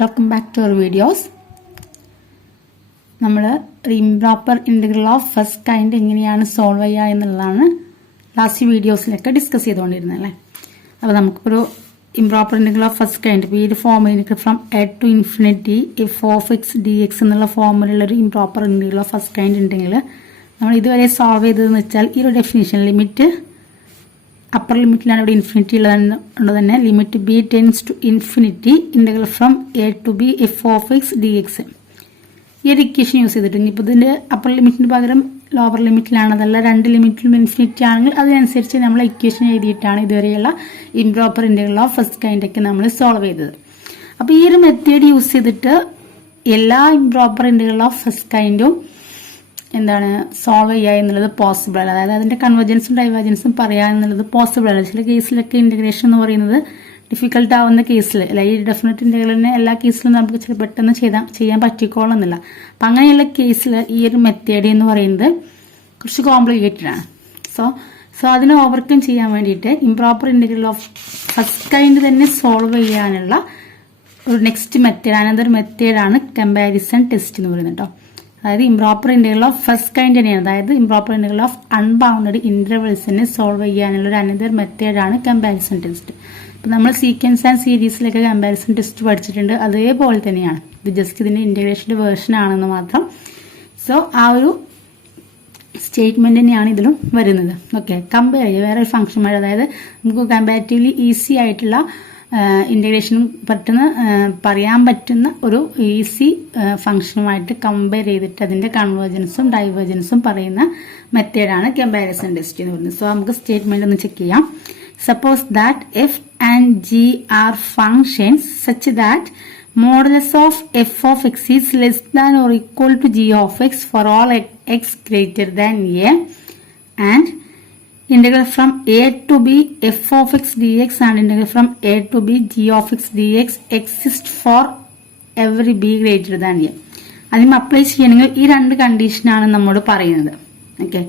Welcome back to our videos. നമ്മൾ improper integral of first kind എങ്ങനെയാണ് solve ചെയ്യുക എന്നുള്ളതാണ് ലാസ്റ്റ് വീഡിയോസിലൊക്കെ ഡിസ്കസ് ചെയ്തുകൊണ്ടിരുന്നത് അല്ലേ. അപ്പോൾ നമുക്കൊരു improper integral of first kind ഈ ഒരു formula from a to infinity f of x d x എന്നുള്ള ഫോർമുലയുള്ള ഒരു improper integral of first kind ഉണ്ടെങ്കിൽ നമ്മൾ ഇതുവരെ സോൾവ് ചെയ്തതെന്ന് വെച്ചാൽ ഈ ഒരു ഡെഫിനിഷൻ ലിമിറ്റ് അപ്പർ ലിമിറ്റിലാണ് ഇവിടെ ഇൻഫിനിറ്റി ഉള്ളത് തന്നെ limit b tends to infinity integral from a to b f of x d x ഈ ഒരു ഇക്വേഷൻ യൂസ് ചെയ്തിട്ട് ഇനിയിപ്പോൾ ഇതിന്റെ അപ്പർ ലിമിറ്റിന് പകരം ലോവർ ലിമിറ്റിലാണ് അതല്ല രണ്ട് ലിമിറ്റിലും ഇൻഫിനിറ്റി ആണെങ്കിൽ അതിനനുസരിച്ച് നമ്മൾ ഇക്വേഷൻ എഴുതിയിട്ടാണ് ഇതുവരെയുള്ള improper integral of first kind ഒക്കെ നമ്മൾ സോൾവ് ചെയ്തത്. അപ്പോൾ ഈ ഒരു മെത്തേഡ് യൂസ് ചെയ്തിട്ട് എല്ലാ ഇംപ്രോപ്പർ ഇന്റഗ്രൽ ഓഫ് ഫസ്റ്റ് കൈൻഡും സോൾവ് ചെയ്യുക എന്നുള്ളത് പോസിബിൾ അല്ല. അതായത് അതിന്റെ കൺവെർജൻസും ഡൈവേർജൻസും പറയുക എന്നുള്ളത് പോസിബിൾ അല്ല. ചില കേസിലൊക്കെ ഇന്റഗ്രേഷൻ എന്ന് പറയുന്നത് ഡിഫിക്കൽട്ട് ആവുന്ന കേസിൽ അല്ല ഈ ഡെഫിനറ്റ് ഇന്റഗ്രലിനെ എല്ലാ കേസിലും നമുക്ക് ചില പെട്ടെന്ന് ചെയ്യാൻ പറ്റിക്കോളന്നില്ല. അപ്പം അങ്ങനെയുള്ള കേസിൽ ഈ ഒരു മെത്തേഡ് എന്ന് പറയുന്നത് കുറച്ച് കോംപ്ലിക്കേറ്റഡ് ആണ്. സോ അതിനെ ഓവർകം ചെയ്യാൻ വേണ്ടിയിട്ട് improper integral of first kind തന്നെ സോൾവ് ചെയ്യാനുള്ള ഒരു നെക്സ്റ്റ് മെത്തേഡ് അനദർ മെത്തേഡാണ് കമ്പാരിസൺ ടെസ്റ്റ് എന്ന് പറയുന്നത് കേട്ടോ. അതായത് improper integral of first kind തന്നെയാണ്. അതായത് ഇംപ്രോപ്പർ ഇന്റഗ്രൽ ഓഫ് അൺബൗണ്ടഡ് ഇന്റർവെൽസിനെ സോൾവ് ചെയ്യാനുള്ള ഒരു അനദർ മെത്തേഡാണ് കമ്പാരിസൺ ടെസ്റ്റ്. ഇപ്പം നമ്മൾ സീക്വൻസ് ആൻഡ് സീരീസിലൊക്കെ കമ്പാരിസൺ ടെസ്റ്റ് പഠിച്ചിട്ടുണ്ട്. അതേപോലെ തന്നെയാണ് ഇത് ജസ്റ്റ് ഇതിന്റെ ഇന്റഗ്രേഷന്റെ വേർഷൻ ആണെന്ന് മാത്രം. സോ ആ ഒരു സ്റ്റേറ്റ്മെന്റ് തന്നെയാണ് ഇതിലും വരുന്നത്. ഓക്കെ, കമ്പയർ ചെയ്യുക വേറെ ഒരു ഫംഗ്ഷനുമായിട്ട്, അതായത് നമുക്ക് കമ്പാരിറ്റീവ്ലി ഈസി ആയിട്ടുള്ള ഇന്റഗ്രേഷനും പെട്ടെന്ന് പറയാൻ പറ്റുന്ന ഒരു ഈസി ഫംഗ്ഷനുമായിട്ട് കമ്പയർ ചെയ്തിട്ട് അതിന്റെ കൺവേർജൻസും ഡൈവേർജൻസും പറയുന്ന മെത്തേഡാണ് കമ്പാരിസൺ ടെസ്റ്റ് എന്ന് പറയുന്നത്. സോ നമുക്ക് സ്റ്റേറ്റ്മെന്റ് ഒന്ന് ചെക്ക് ചെയ്യാം. Suppose that f and g are functions such that modulus of f of x is less than or equal to g of x for all x greater than a, and integral from a to b f of x dx and integral from a to b g of x dx exist for every b greater than a. അതിന് apply ചെയ്യണമെങ്കിൽ ഈ രണ്ട് കണ്ടീഷനാണ് നമ്മോട് പറയുന്നത്. Okay,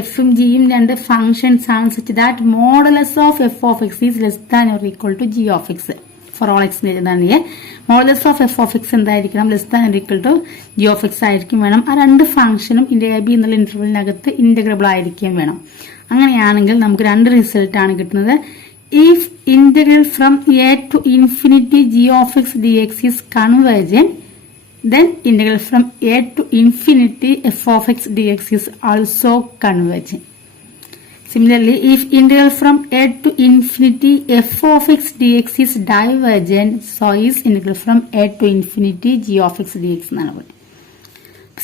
എഫും ജിയും രണ്ട് ഫംഗ്ഷൻസ് ആണ് such that modulus of f of x is less than or equal to g of x for all x എന്താണ് modulus of f of x എന്തായിരിക്കണം, less than or equal to g of x ആയിരിക്കും വേണം. ആ രണ്ട് ഫംഗ്ഷനും integral B എന്നുള്ള ഇന്റർവെലിനകത്ത് integrable ആയിരിക്കും വേണം. അങ്ങനെയാണെങ്കിൽ നമുക്ക് രണ്ട് റിസൾട്ട് ആണ് കിട്ടുന്നത്. If integral from a to infinity g of x d x is convergent, then integral from a to infinity f of x dx is also convergent. Similarly, if integral from a to infinity f of x dx is divergent, so is integral from a to infinity g of x dx എന്നാണ് പറയുന്നത്.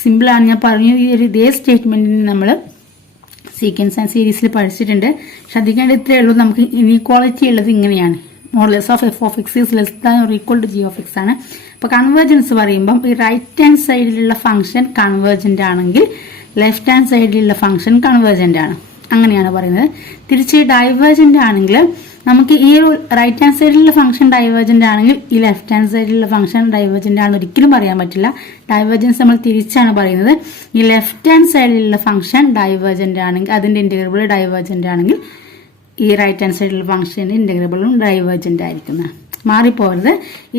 Simple ആണ്, ഞാൻ പറഞ്ഞു. ഈ ഒരു ഇതേ സ്റ്റേറ്റ്മെന്റിന് നമ്മൾ sequence and സീരീസിൽ പഠിച്ചിട്ടുണ്ട്. ശ്രദ്ധിക്കേണ്ട ഇത്രയേ ഉള്ളൂ. നമുക്ക് ഇനീക്വാളിറ്റി ഉള്ളത് ഇങ്ങനെയാണ്. Modulus of f of x is less than or equal to g of x ആണ്. അപ്പൊ കൺവേർജൻസ് പറയുമ്പോൾ ഈ റൈറ്റ് ഹാൻഡ് സൈഡിലുള്ള ഫംഗ്ഷൻ കൺവേർജന്റ് ആണെങ്കിൽ ലെഫ്റ്റ് ഹാൻഡ് സൈഡിലുള്ള ഫംഗ്ഷൻ കൺവേർജന്റ് ആണ്, അങ്ങനെയാണ് പറയുന്നത്. തിരിച്ച് ഡൈവേർജന്റ് ആണെങ്കിൽ നമുക്ക് ഈ ഒരു റൈറ്റ് ഹാൻഡ് സൈഡിലുള്ള ഫംഗ്ഷൻ ഡൈവേർജന്റ് ആണെങ്കിൽ ഈ ലെഫ്റ്റ് ഹാൻഡ് സൈഡിലുള്ള ഫംഗ്ഷൻ ഡൈവേർജന്റ് ആണെന്ന് ഒരിക്കലും പറയാൻ പറ്റില്ല. ഡൈവേർജൻസ് നമ്മൾ തിരിച്ചാണ് പറയുന്നത്. ഈ ലെഫ്റ്റ് ഹാൻഡ് സൈഡിലുള്ള ഫംഗ്ഷൻ ഡൈവേർജന്റ് ആണെങ്കിൽ അതിന്റെ ഇന്റഗ്രബിൾ ഡൈവേർജന്റ് ആണെങ്കിൽ ഈ റൈറ്റ് ഹാൻഡ് സൈഡിലുള്ള ഫംഗ്ഷന്റെ ഇന്റഗ്രബിളും ഡൈവേർജന്റ് ആയിരിക്കുന്നത്. മാറിപ്പോകരുത്.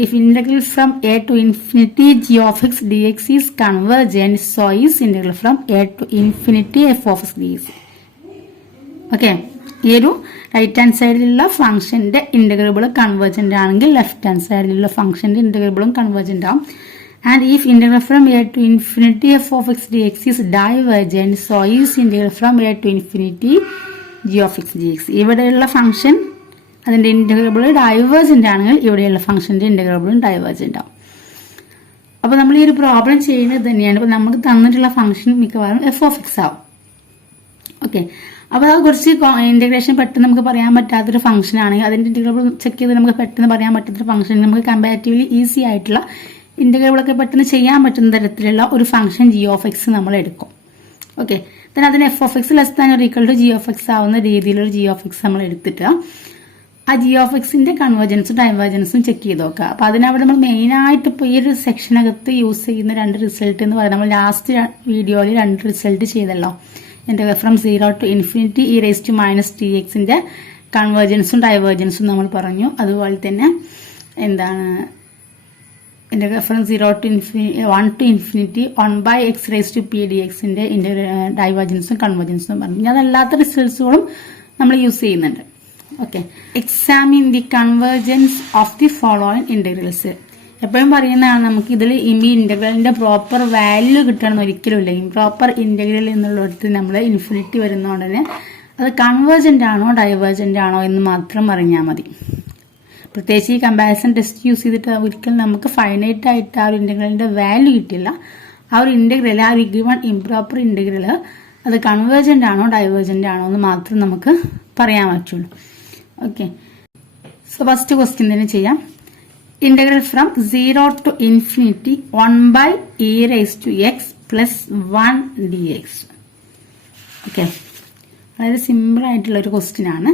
If integral from a to infinity g of x d x is convergent, so is integral from a to infinity f of x d x. Okay, ഈ ഒരു right hand സൈഡിലുള്ള ഫംഗ്ഷന്റെ integrable convergent ആണെങ്കിൽ left hand സൈഡിലുള്ള ഫംഗ്ഷന്റെ ഇന്റഗ്രബിളും convergent ആവും. And if integral from a to infinity f of x d x is divergent, so is integral from a to infinity g of x d X. ഇവിടെയുള്ള function അതിന്റെ integrable divergent ആണെങ്കിൽ ഇവിടെയുള്ള ഫംഗ്ഷന്റെ ഇന്റഗ്രബിളും ഡൈവേർജന്റ് ആവും. അപ്പൊ നമ്മൾ ഈ ഒരു പ്രോബ്ലം ചെയ്യുന്നത് തന്നെയാണ്. ഇപ്പൊ നമുക്ക് തന്നിട്ടുള്ള ഫംഗ്ഷൻ മിക്കവാറും എഫ് ഓഫ് എക്സ് ആവും. ഓക്കെ, അപ്പൊ അത് കുറച്ച് ഇന്റഗ്രേഷൻ പെട്ടെന്ന് നമുക്ക് പറയാൻ പറ്റാത്തൊരു ഫംഗ്ഷൻ ആണെങ്കിൽ അതിന്റെ ഇന്റഗ്രബിൾ ചെക്ക് ചെയ്ത് നമുക്ക് പെട്ടെന്ന് പറയാൻ പറ്റാത്തൊരു ഫംഗ്ഷൻ നമുക്ക് കമ്പാരിറ്റീവ്ലി ഈസി ആയിട്ടുള്ള ഇന്റഗ്രബിളൊക്കെ പെട്ടെന്ന് ചെയ്യാൻ പറ്റുന്ന തരത്തിലുള്ള ഒരു ഫംഗ്ഷൻ ജി ഓഫ് എക്സ് നമ്മൾ എടുക്കും. ഓക്കെ, then അതിന് f of x less than or equal to g of x ആവുന്ന രീതിയിലൊരു ജി ഓഫ് എക്സ് നമ്മൾ എടുത്തിട്ട് ആ ജി ഓഫ് എക്സിന്റെ കൺവേർജൻസും ഡൈവേർജൻസും ചെക്ക് ചെയ്ത് നോക്കുക. അപ്പൊ അതിനവിടെ നമ്മൾ മെയിൻ ആയിട്ട് ഇപ്പൊ ഈ ഒരു സെക്ഷനകത്ത് യൂസ് ചെയ്യുന്ന രണ്ട് റിസൾട്ട് എന്ന് പറയുന്നത് നമ്മൾ ലാസ്റ്റ് വീഡിയോയിൽ രണ്ട് റിസൾട്ട് ചെയ്തല്ലോ. Integral from 0 to infinity e raise to minus t എക്സിന്റെ കൺവേർജൻസും ഡൈവേർജൻസും നമ്മൾ പറഞ്ഞു. അതുപോലെ തന്നെ integral from 0 to 1 to infinity 1 by x raised to p dx ന്റെ ഡൈവേർജൻസും കൺവേർജൻസും പറഞ്ഞു. അതല്ലാത്ത റിസൾട്ട്സുകളും നമ്മൾ യൂസ് ചെയ്യുന്നുണ്ട്. Okay, examine the convergence of the following integrals. എപ്പോഴും പറയുന്നതാണ് നമുക്ക് ഇതിൽ ഈ ഇന്റഗ്രലിന്റെ പ്രോപ്പർ വാല്യൂ കിട്ടണമെന്ന് ഒരിക്കലുമില്ല. ഇംപ്രോപ്പർ ഇന്റഗ്രൽ എന്നുള്ളിടത്ത് നമ്മൾ ഇൻഫിനിറ്റി വരുന്നതുകൊണ്ട് തന്നെ അത് കൺവേർജന്റ് ആണോ ഡൈവേർജന്റ് ആണോ എന്ന് മാത്രം അറിഞ്ഞാൽ മതി. പ്രത്യേകിച്ച് ഈ കമ്പാരിസൺ ടെസ്റ്റ് യൂസ് ചെയ്തിട്ട് ഒരിക്കലും നമുക്ക് ഫൈനൈറ്റ് ആയിട്ട് ആ ഒരു ഇന്റഗ്രലിന്റെ വാല്യൂ കിട്ടില്ല. ആ ഒരു ഇന്റഗ്രൽ, ആ ഒരു ഗിവൺ ഇംപ്രോപ്പർ ഇന്റഗ്രൽ അത് കൺവേർജന്റ് ആണോ ഡൈവേർജന്റ് ആണോ എന്ന് മാത്രം നമുക്ക് പറയാൻ പറ്റുള്ളൂ. ഓക്കെ, സോ ഫസ്റ്റ് ക്വസ്റ്റ്യൻ തന്നെ ചെയ്യാം. Integral from 0 to infinity 1 by e raised to x plus 1 dx. Okay, വളരെ സിമ്പിൾ ആയിട്ടുള്ള ഒരു ക്വസ്റ്റ്യൻ ആണ്.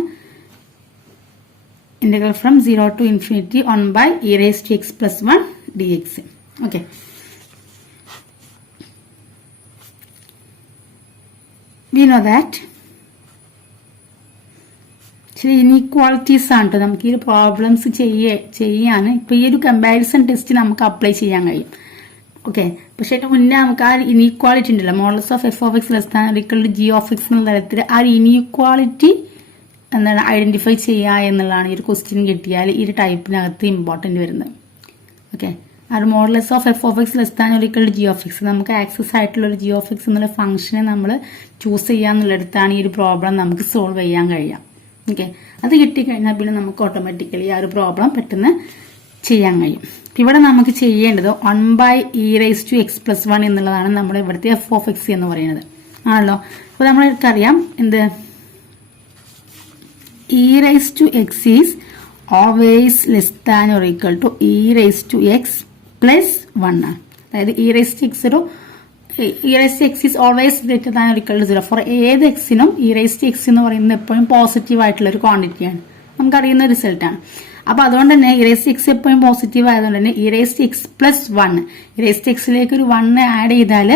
Integral from 0 to infinity 1 by e raised to x plus 1 dx. Okay. We know that inequalities ആണ് നമുക്ക് ഈ problems ചെയ്യാൻ ഇപ്പൊ ഈ ഒരു കമ്പാരിസൺ ടെസ്റ്റ് നമുക്ക് അപ്ലൈ ചെയ്യാൻ കഴിയും. ഓക്കെ, പക്ഷെ അതിന് മുന്നേ നമുക്ക് ആ ഇനീക്വാളിറ്റി ഉണ്ടല്ലോ, modulus of f of x less than or equal to g of x എന്നുള്ള തരത്തിൽ ആ ഒരു ഇനീക്വാളിറ്റി എന്താണ് ഐഡന്റിഫൈ ചെയ്യുക എന്നുള്ളതാണ് ഈ ഒരു ക്വസ്റ്റ്യൻ കിട്ടിയാൽ ഈ ഒരു ടൈപ്പിനകത്ത് ഇമ്പോർട്ടന്റ് വരുന്നത്. ഓക്കെ, ആ ഒരു modulus of f of x less than or equal to g of x, നമുക്ക് ആക്സസ് ആയിട്ടുള്ള ഒരു ജി ഓഫ് എക്സ് എന്നുള്ള ഫംഗ്ഷനെ നമ്മൾ ചൂസ് ചെയ്യാന്നുള്ളിടത്താണ് ഈ ഒരു പ്രോബ്ലം നമുക്ക് സോൾവ് ചെയ്യാൻ കഴിയാം. ഓക്കെ, അത് കിട്ടിക്കഴിഞ്ഞാൽ പിന്നെ നമുക്ക് ഓട്ടോമാറ്റിക്കലി ആ ഒരു പ്രോബ്ലം പെട്ടെന്ന് ചെയ്യാൻ കഴിയും. ഇവിടെ നമുക്ക് ചെയ്യേണ്ടത് 1 by e raised to x plus 1 എന്നുള്ളതാണ് നമ്മുടെ ഇവിടുത്തെ എഫ് ഓഫ് എക്സ് എന്ന് പറയുന്നത് ആണല്ലോ. അപ്പൊ നമ്മൾക്കറിയാം എന്ത് e raised to x is always less than or equal to e raised to x plus 1 ആണ്. അതായത് e raised to x is always greater than or equal to 0. Four ഏത് എക്സിനും e raised to x എന്ന് പറയുന്നത് എപ്പോഴും positive ആയിട്ടുള്ള ഒരു ക്വാണ്ടിറ്റിയാണ്, നമുക്കറിയുന്ന റിസൾട്ടാണ്. അപ്പൊ അതുകൊണ്ട് തന്നെ e raised to x എപ്പോഴും പോസിറ്റീവ് ആയതുകൊണ്ട് തന്നെ e raised to x plus 1, e raised to xലേക്ക് ഒരു 1 ആഡ് ചെയ്താൽ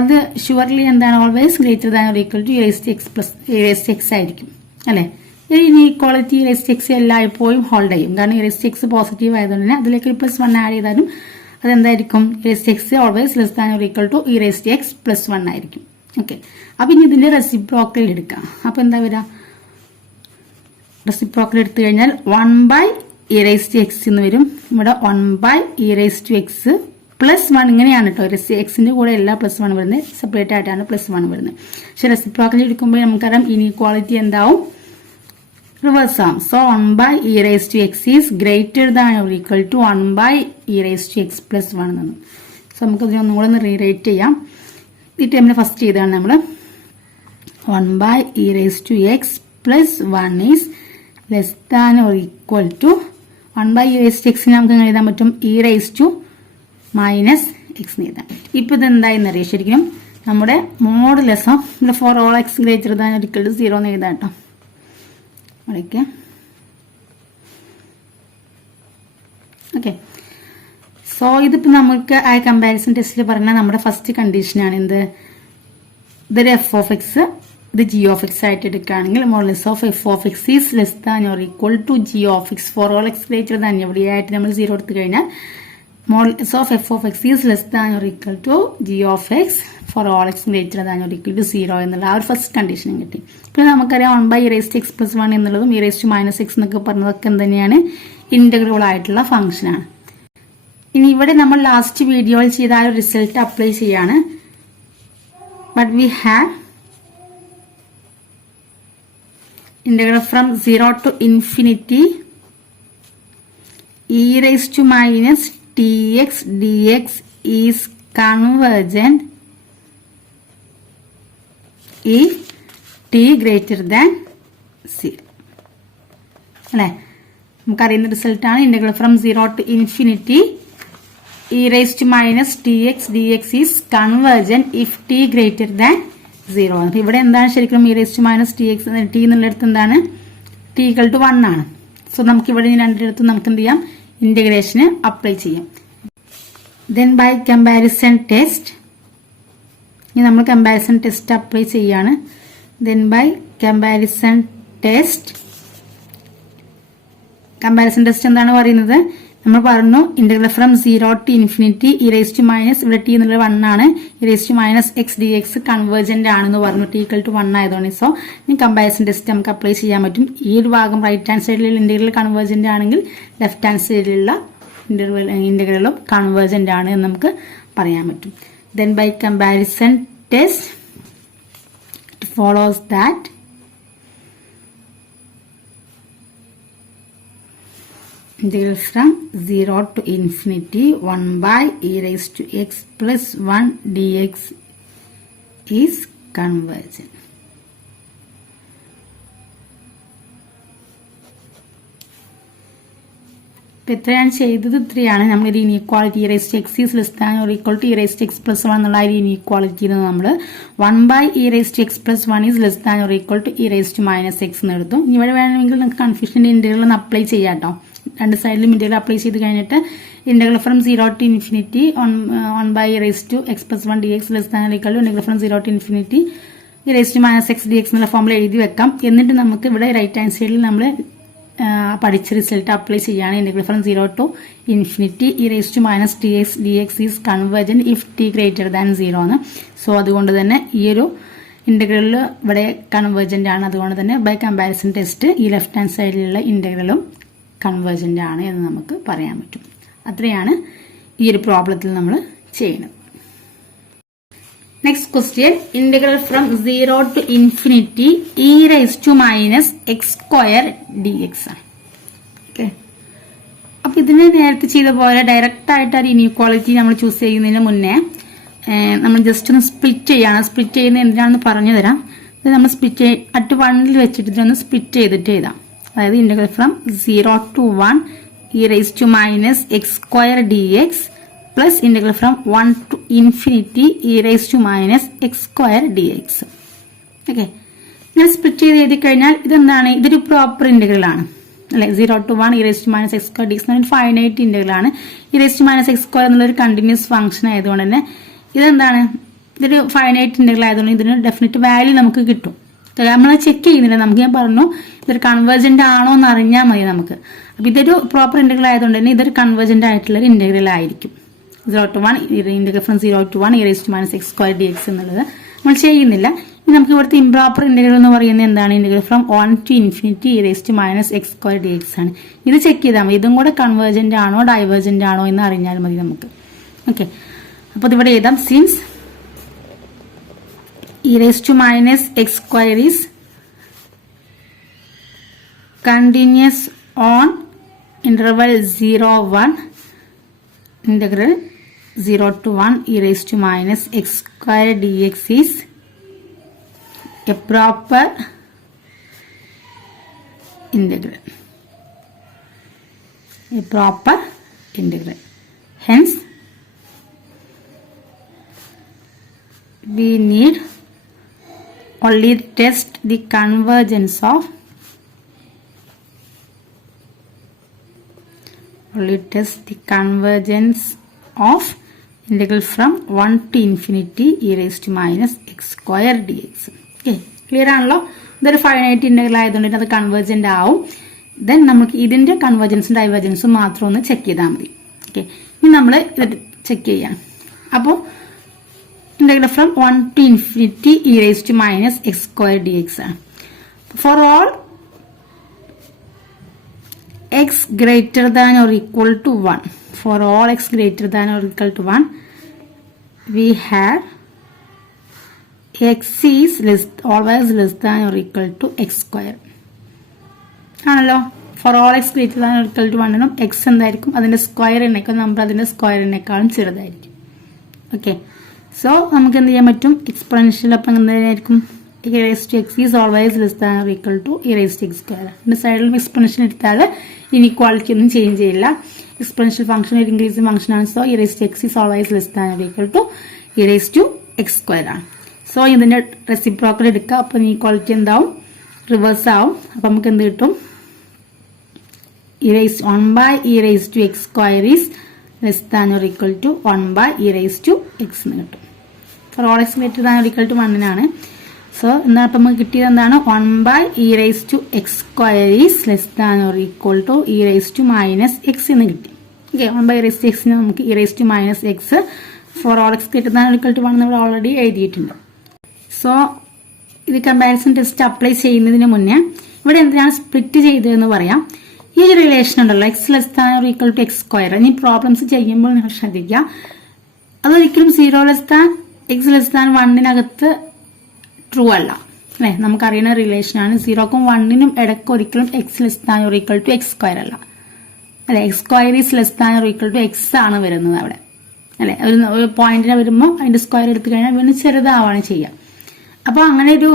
അത് ഷുവർലി എന്താണ് always greater than or equal to e raised to x plus e raised to x ആയിരിക്കും അല്ലെ. Inequality e raised to x എല്ലായ്പ്പോഴും hold ചെയ്യും, കാരണം e raised to x positive ആയതുകൊണ്ട് തന്നെ അതിലേക്ക് ഒരു പ്ലസ് 1 ആഡ് ചെയ്താലും അതെന്തായിരിക്കും e raised to x always less than or equal to e raised to x plus 1 ആയിരിക്കും. ഓക്കെ, അപ്പൊ ഇനി ഇതിന്റെ റെസിപ്രോക്കൽ എടുക്കാം. അപ്പൊ എന്താ വരാ, റെസിപ്രോക്കൽ എടുത്തു കഴിഞ്ഞാൽ 1 by e raised to x എന്ന് വരും. ഇവിടെ 1 by e raised to x plus 1 ഇങ്ങനെയാണ് കേട്ടോ. എക്സിന്റെ കൂടെ എല്ലാ പ്ലസ് 1 വരുന്നത്, സെപ്പറേറ്റ് ആയിട്ടാണ് പ്ലസ് 1 വരുന്നത്. പക്ഷെ റെസിപ്രോക്കൽ എടുക്കുമ്പോൾ നമുക്കറിയാം ഇനീക്വാളിറ്റി എന്താവും, റിവേഴ്സ് ആവും. So 1 by e raised to x is greater than or equal to 1 by e raised to x plus 1 എന്നു. സോ നമുക്ക് ഇതിനെ ഒന്നും കൂടെ ഒന്ന് റീറൈറ്റ് ചെയ്യാം. ഈ ടൈമിൽ ഫസ്റ്റ് ചെയ്താണ് നമ്മൾ 1 by e raised to x plus 1 is less than or equal to 1 by e raised to x നമുക്ക് എഴുതാൻ പറ്റും e raised to minus x എഴുതാം. ഇപ്പൊ ഇത് എന്തായെന്ന് അറിയാം, ശരിക്കും നമ്മുടെ modulus of for all x greater than or equal to 0 എന്ന് എഴുതാം കേട്ടോ. ഓക്കെ, സോ ഇതിപ്പോ നമുക്ക് ആ കമ്പാരിസൺ ടെസ്റ്റിൽ പറഞ്ഞാൽ നമ്മുടെ ഫസ്റ്റ് കണ്ടീഷനാണ് എന്ത്, ഇതൊരു എഫ് ഓഫ് എക്സ് ഇത് ജി ഓഫ് എക്സ് ആയിട്ട് എടുക്കുകയാണെങ്കിൽ modulus of f of x is less than or equal to g of x for all x greater than, എവിടെയായിട്ട് നമ്മൾ 0 എടുത്തു കഴിഞ്ഞാൽ modulus of f of x is less than or equal to g of x for all x greater than or equal to 0 എന്നുള്ള ആ ഒരു first കണ്ടീഷനും കിട്ടി. പിന്നെ നമുക്കറിയാം 1 by e raised to x plus 1 എന്നുള്ളതും e raised to minus x എന്നൊക്കെ പറഞ്ഞതൊക്കെ എന്തുതന്നെയാണ്, integrable ആയിട്ടുള്ള ഫംഗ്ഷനാണ്. ഇനി ഇവിടെ നമ്മൾ ലാസ്റ്റ് വീഡിയോയിൽ ചെയ്ത ആ ഒരു റിസൾട്ട് അപ്ലൈ ചെയ്യാണ്. But we have integral from 0 to infinity e raised to minus tx dx is convergent if t greater than 0 അല്ലെ. നമുക്കറിയുന്ന റിസൾട്ടാണ് integral from 0 to infinity e raised to minus tx dx is convergent if t greater than 0. ഇവിടെ എന്താണ് ശരിക്കും e raised to minus tx t എന്നുള്ളിടത്ത് എന്താണ്, t equal to 1 ആണ്. So നമുക്ക് ഇവിടെ രണ്ടിടത്തും നമുക്ക് എന്ത് ചെയ്യാം, ഇന്റഗ്രേഷന് അപ്ലൈ ചെയ്യാം. ദെൻ ബൈ കമ്പാരിസൺ ടെസ്റ്റ്, ഇനി നമ്മൾ കമ്പാരിസൺ ടെസ്റ്റ് അപ്ലൈ ചെയ്യാണ്. ദെൻ ബൈ കമ്പാരിസൺ ടെസ്റ്റ് എന്താണ് പറയുന്നത്, നമ്മൾ പറഞ്ഞു integral from 0 to infinity e raised to minus ഇവിടെ t എന്നുള്ളത് 1 ആണ് e raised to minus x dx convergent ആണെന്ന് പറഞ്ഞു t equal to 1 ആയതുകൊണ്ട്. സോ ഈ കമ്പാരിസൺ ടെസ്റ്റ് നമുക്ക് അപ്ലൈ ചെയ്യാൻ പറ്റും. ഈ ഒരു ഭാഗം റൈറ്റ് ഹാൻഡ് സൈഡിലുള്ള ഇന്റഗ്രൽ കൺവേർജന്റ് ആണെങ്കിൽ ലെഫ്റ്റ് ഹാൻഡ് സൈഡിലുള്ള ഇന്റഗ്രലും കൺവേർജന്റ് ആണ് എന്ന് നമുക്ക് പറയാൻ പറ്റും. Then by comparison test it follows that integral from 0 to infinity 1 by e raised to x plus 1 dx is convergent. എത്രയാണ് ചെയ്തത്? ഇത്രയാണ് നമ്മൾ ഒരു inequality e raised to x is less than or equal to e raised to x plus 1 എന്നുള്ള ഒരു ഇനീക്വാളിറ്റിയിൽ നമ്മൾ 1 by e raised to x plus 1 is less than or equal to e raised to minus x എന്ന് എടുത്തു. ഇനി ഇവിടെ വേണമെങ്കിൽ നിങ്ങൾക്ക് കൺഫ്യൂഷൻ്റെ integral ഒന്ന് അപ്ലൈ ചെയ്യാം കേട്ടോ. രണ്ട് സൈഡിലും ഇന്റഗ്രൽ അപ്ലൈ ചെയ്ത് കഴിഞ്ഞിട്ട് integral from 0 to infinity 1 by e raised to x plus 1 dx less than or equal to integral from 0 to infinity e raised to minus x dx എന്നുള്ള ഫോമിൽ എഴുതി വെക്കാം. എന്നിട്ട് നമുക്ക് ഇവിടെ റൈറ്റ് ഹാൻഡ് സൈഡിൽ നമ്മൾ പഠിച്ച റിസൾട്ട് അപ്ലൈ ചെയ്യാണ്. Integral from 0 to infinity e raised to minus dx is convergent if t greater than 0 ആണ്. സോ അതുകൊണ്ട് തന്നെ ഈ ഒരു ഇന്റഗ്രലിൽ ഇവിടെ കൺവേർജന്റ് ആണ്. അതുകൊണ്ട് തന്നെ ബൈ കമ്പാരിസൺ ടെസ്റ്റ് ഈ ലെഫ്റ്റ് ഹാൻഡ് സൈഡിലുള്ള ഇന്റഗ്രലും കൺവേർജന്റ് ആണ് എന്ന് നമുക്ക് പറയാൻ പറ്റും. അത്രയാണ് ഈ ഒരു പ്രോബ്ലത്തിൽ നമ്മൾ ചെയ്യുന്നത്. Next question integral from 0 to infinity e raised to minus x square dx ആണ്. ഓക്കെ, അപ്പൊ ഇതിന് നേരത്തെ ചെയ്ത പോലെ ഡയറക്റ്റ് ആയിട്ട് ഒരു ഇനീക്വാളിറ്റി നമ്മൾ ചൂസ് ചെയ്യുന്നതിന് മുന്നേ നമ്മൾ ജസ്റ്റ് ഒന്ന് സ്പ്ലിറ്റ് ചെയ്യാണ്. സ്പ്ലിറ്റ് ചെയ്യുന്നത് എന്തിനാണെന്ന് പറഞ്ഞു തരാം. ഇത് നമ്മൾ സ്പ്ലിറ്റ് അറ്റ് 1 വെച്ചിട്ട് ഇതൊന്ന് സ്പ്ലിറ്റ് ചെയ്തിട്ട് എഴുതാം. അതായത് integral from 0 to 1 e raised to minus x square dx plus integral from 1 to infinity e raised to minus x square dx. Okay, ഇങ്ങനെ സ്പ്ലിറ്റ് ചെയ്ത് എഴുതി കഴിഞ്ഞാൽ ഇതെന്താണ്? ഇതൊരു പ്രോപ്പർ ഇന്റഗ്രൽ ആണ് അല്ലെ. 0 to 1 e raised to minus x square dx എന്നൊരു finite integral ആണ്. e raised to minus x square എന്നുള്ളൊരു കണ്ടിന്യൂസ് ഫംഗ്ഷൻ ആയതുകൊണ്ട് തന്നെ ഇതെന്താണ്? ഇതൊരു ഫൈനൈറ്റ് ഇന്റഗ്രൽ ആയതുകൊണ്ട് ഇതിന് ഡെഫിനറ്റ് വാല്യൂ നമുക്ക് കിട്ടും. നമ്മൾ ചെക്ക് ചെയ്യുന്നില്ല. നമുക്ക് ഞാൻ പറഞ്ഞു ഇതൊരു കൺവേർജന്റ് ആണോ എന്ന് അറിഞ്ഞാൽ മതി നമുക്ക്. അപ്പൊ ഇതൊരു പ്രോപ്പർ ഇന്റഗ്രൽ ആയതുകൊണ്ട് തന്നെ ഇതൊരു കൺവേർജന്റ് ആയിട്ടുള്ള ഒരു ഇന്റഗ്രൽ ആയിരിക്കും. 0 to 1 integral from 0 to 1 e raised to minus x square dx എന്നുള്ളത് നമ്മൾ ചെയ്യുന്നില്ല. ഇനി നമുക്ക് ഇവിടുത്തെ ഇംപ്രോപ്പർ ഇന്റഗ്രൽ എന്ന് പറയുന്നത് എന്താണ്? Integral from 1 to infinity e raised to minus x square dx ആണ്. ഇത് ചെക്ക് ചെയ്താൽ മതി. ഇതും കൂടെ കൺവേർജന്റ് ആണോ ഡൈവേർജന്റ് ആണോ എന്ന് അറിഞ്ഞാൽ മതി നമുക്ക്. ഓക്കെ, അപ്പൊ ഇതിവിടെ എഴുതാം. Since e raised to minus x square is continuous on interval 0-1 integral 0 to 1 e raised to minus x square dx is a proper integral. A proper integral. Hence, we need only test the convergence of integral from 1 to infinity e raised to minus x square dx. Okay, clear ആണല്ലോ? ഇതൊരു finite integral ആയതുകൊണ്ട് അത് convergent ആവും. Then നമുക്ക് ഇതിന്റെ കൺവേർജൻസും ഡൈവേർജൻസും മാത്രം ഒന്ന് check ചെയ്താൽ മതി. ഓക്കെ, ഇനി നമ്മൾ ഇത് ചെക്ക് ചെയ്യാം. അപ്പോൾ integral from 1 to infinity e raised to minus x square dx ആണ്. For all x greater than or equal to 1, for all x greater than or equal to 1, we have x is always less than or equal to x square. ആണല്ലോ? For all x greater than or equal to 1 എന്നും X എന്തായിരിക്കും? അതിന്റെ സ്ക്വയറിനേക്കാൾ number അതിന്റെ സ്ക്വയറിനേക്കാളും ചെറുതായിരിക്കും. Okay, so നമുക്ക് എന്ത് ചെയ്യാൻ പറ്റും? എക്സ്പോണൻഷ്യൽ അപ്പം എന്തായിരിക്കും? e raised to x is always less than or equal to e raised to x square. ഇതിന്റെ സൈഡിലും എക്സ്പോണൻഷ്യൽ എടുത്താൽ ഇനിക്വാളിറ്റി ഒന്നും ചേഞ്ച് ചെയ്യില്ല. എക്സ്പോണൻഷ്യൽ ഫംഗ്ഷൻ ഒരു ഇൻക്രീസിംഗ് ഫംഗ്ഷൻ ആണ്. So e raised to x is always less than or equal to e raised to x square ആണ്. So ഇതിന്റെ reciprocal എടുക്കുക. അപ്പൊ ഇനിക്വാളിറ്റി എന്താവും? റിവേഴ്സ് ആവും. അപ്പൊ നമുക്ക് എന്ത് കിട്ടും? 1 by e raised to x square is less than or equal to 1 by e raised to x എന്ന് കിട്ടും. For all x greater than or equal to 1 ആണ്. സോ എന്താണ് ഇപ്പം നമുക്ക് കിട്ടിയത്? എന്താണ്? 1 by e raised to x square is less than or equal to e raised to minus x എന്ന് കിട്ടി. Okay 1 e raised to x നമുക്ക് e raised to minus x for all x greater than or equal to 1 നമ്മൾ already എഴുതിയിട്ടുണ്ട്. So ഇത് comparison test apply ചെയ്യുന്നതിന് മുന്നേ ഇവിടെ എന്തിനാണ് സ്പ്ലിറ്റ് ചെയ്തതെന്ന് പറയാം. ഈ ഒരു റിലേഷൻ ഉണ്ടല്ലോ x less than or equal to x square, ഇനി പ്രോബ്ലംസ് ചെയ്യുമ്പോൾ നിങ്ങൾ ശ്രദ്ധിക്കുക, അതൊരിക്കലും 0 less than x less than 1-നകത്ത് ട്രൂ അല്ല അല്ലെ. നമുക്കറിയുന്ന റിലേഷനാണ്. 0ക്കും 1-നും ഇടയ്ക്ക് ഒരിക്കലും x less than or equal to x square അല്ല അല്ലെ. X square is less than or equal to x ആണ് വരുന്നത് അവിടെ അല്ലെ. ഒരു പോയിന്റിനെ വരുമ്പോൾ അതിന്റെ സ്ക്വയർ എടുത്തു കഴിഞ്ഞാൽ വീണ്ടും ചെറുതാവാണ് ചെയ്യുക. അപ്പോൾ അങ്ങനെ ഒരു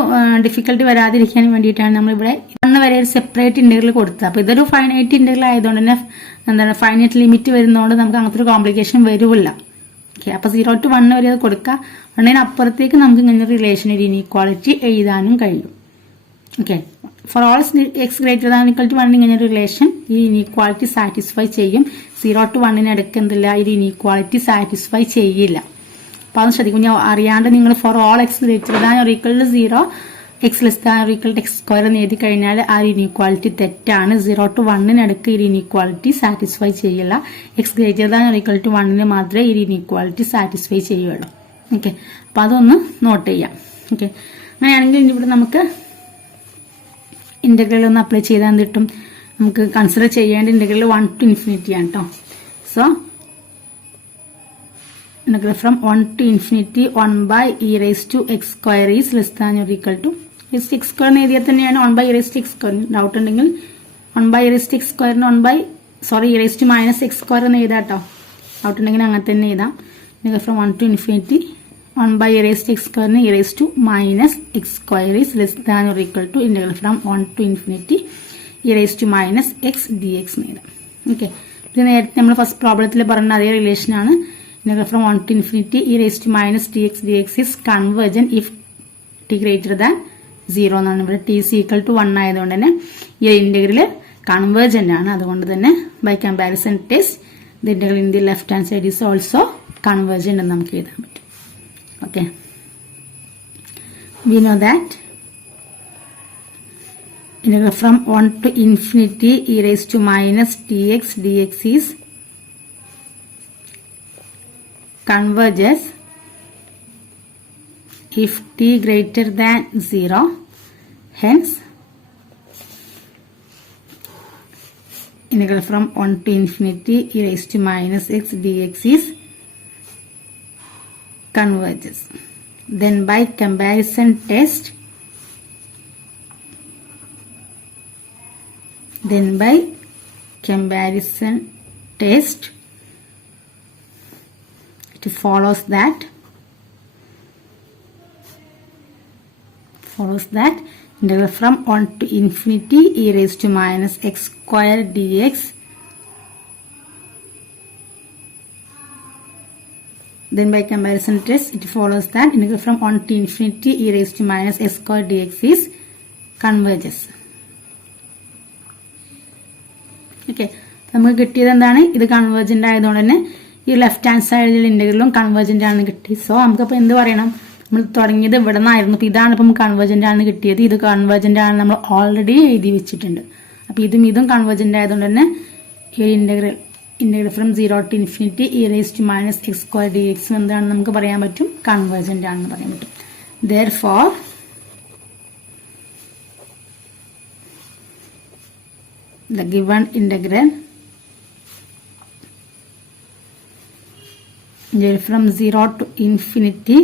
ഡിഫിക്കൽട്ടി വരാതിരിക്കാൻ വേണ്ടിയിട്ടാണ് നമ്മളിവിടെ 1 വരെ ഒരു സെപ്പറേറ്റ് ഇന്റഗ്രൽ കൊടുത്തത്. അപ്പോൾ ഇതൊരു ഫൈനൈറ്റ് ഇന്റഗ്രൽ ആയതുകൊണ്ട് തന്നെ എന്താണ് ഫൈനൈറ്റ് ലിമിറ്റ് വരുന്നതുകൊണ്ട് നമുക്ക് അങ്ങനത്തെ ഒരു കോംപ്ലിക്കേഷൻ വരില്ല. ഓക്കെ, അപ്പോൾ 0 to 1 വരെ അത് കൊടുക്കുക. 1-ന് അപ്പുറത്തേക്ക് നമുക്ക് ഇങ്ങനെ റിലേഷൻ ഒരു ഇനീക്വാളിറ്റി എഴുതാനും കഴിയും. Okay, for all x greater than equal to 1 ഇങ്ങനെ ഒരു റിലേഷൻ ഈ ഇനീക്വാളിറ്റി സാറ്റിസ്ഫൈ ചെയ്യും. 0 to 1-ന് ഇടയ്ക്ക് എന്തില്ല, ഈ ഇനീക്വാളിറ്റി സാറ്റിസ്ഫൈ ചെയ്യില്ല. അപ്പോൾ അത് ശ്രദ്ധിക്കും. ഞാൻ അറിയാണ്ട് നിങ്ങൾ for all x greater than or equal to 0 x less than or equal to x square എന്ന് എഴുതി കഴിഞ്ഞാൽ ആ ഇനീക്വാളിറ്റി തെറ്റാണ്. 0 to 1-ന് ഇടയ്ക്ക് ഈ ഇനീക്വാളിറ്റി സാറ്റിസ്ഫൈ ചെയ്യില്ല. X greater than or equal to 1-ന് മാത്രമേ ഈ ഇനീക്വാളിറ്റി സാറ്റിസ്ഫൈ ചെയ്യുള്ളൂ. ഓക്കെ, അപ്പോൾ അതൊന്ന് നോട്ട് ചെയ്യാം. ഓക്കെ, അങ്ങനെയാണെങ്കിൽ ഇവിടെ നമുക്ക് ഇന്റഗ്രൽ ഒന്ന് അപ്ലൈ ചെയ്താൽ കിട്ടും. നമുക്ക് കൺസിഡർ ചെയ്യേണ്ട ഇന്റഗ്രൽ 1 to infinity ആണ് കേട്ടോ. So integral from 1 to infinity 1 by e raised to x square is less than or equal to x square എന്ന് എഴുതിയാൽ തന്നെയാണ് 1 by e raised to x square. Doubt ഉണ്ടെങ്കിൽ 1 by e raised to x square e raised to minus x square എന്ന് എഴുതാം കേട്ടോ. Doubt ഉണ്ടെങ്കിൽ അങ്ങനെ തന്നെ എഴുതാം. integral from 1 to infinity 1 by e raised to x square e raised to minus x square is less than or equal to integral from 1 to infinity e raised to minus x dx എന്ന് എഴുതാം. Okay, ഇത് നേരത്തെ നമ്മൾ first പ്രോബ്ലത്തിൽ പറഞ്ഞ അതേ റിലേഷനാണ്. integral from 1 to infinity e raised to minus dx dx is convergent if t greater than 0 എന്നാണ്. ഇവിടെ t is equal to 1 ആയതുകൊണ്ട് തന്നെ ഈ ഇന്റഗ്രൽ കൺവേർജന്റ് ആണ്. അതുകൊണ്ട് തന്നെ by comparison test the integral in the left hand side is also convergent എന്ന് നമുക്ക് എഴുതാൻ പറ്റും. Okay, we know that integral from 1 to infinity e raised to minus dx dx is converges if t greater than 0. Hence integral from 1 to infinity e raised to minus x dx is converges. Then by comparison test it follows that integral from 1 to infinity e raised to minus x square dx then by comparison test it follows that integral from 1 to infinity e raised to minus x square dx is converges. Okay, നമുക്ക് കിട്ടിയത് എന്താണ്? ഇത് convergent ആയതുകൊണ്ട് തന്നെ ഈ left hand സൈഡിൽ ഇന്റഗ്രലും convergent ആണെന്ന് കിട്ടി. സോ നമുക്കപ്പോൾ എന്ത് പറയണം? നമ്മൾ തുടങ്ങിയത് ഇവിടെ നിന്നായിരുന്നു. അപ്പോൾ ഇതാണ് ഇപ്പം കൺവേർജന്റ് ആണെന്ന് കിട്ടിയത്. ഇത് കൺവേർജന്റ് ആണ് നമ്മൾ ഓൾറെഡി എഴുതി വെച്ചിട്ടുണ്ട്. അപ്പോൾ ഇതും കൺവേർജന്റ് ആയതുകൊണ്ട് തന്നെ ഈ integral from 0 to infinity e raised to minus x square dx എന്താണെന്ന് നമുക്ക് പറയാൻ പറ്റും? കൺവേർജന്റ് ആണെന്ന് പറയാൻ പറ്റും. Therefore the given integral from 0 to infinity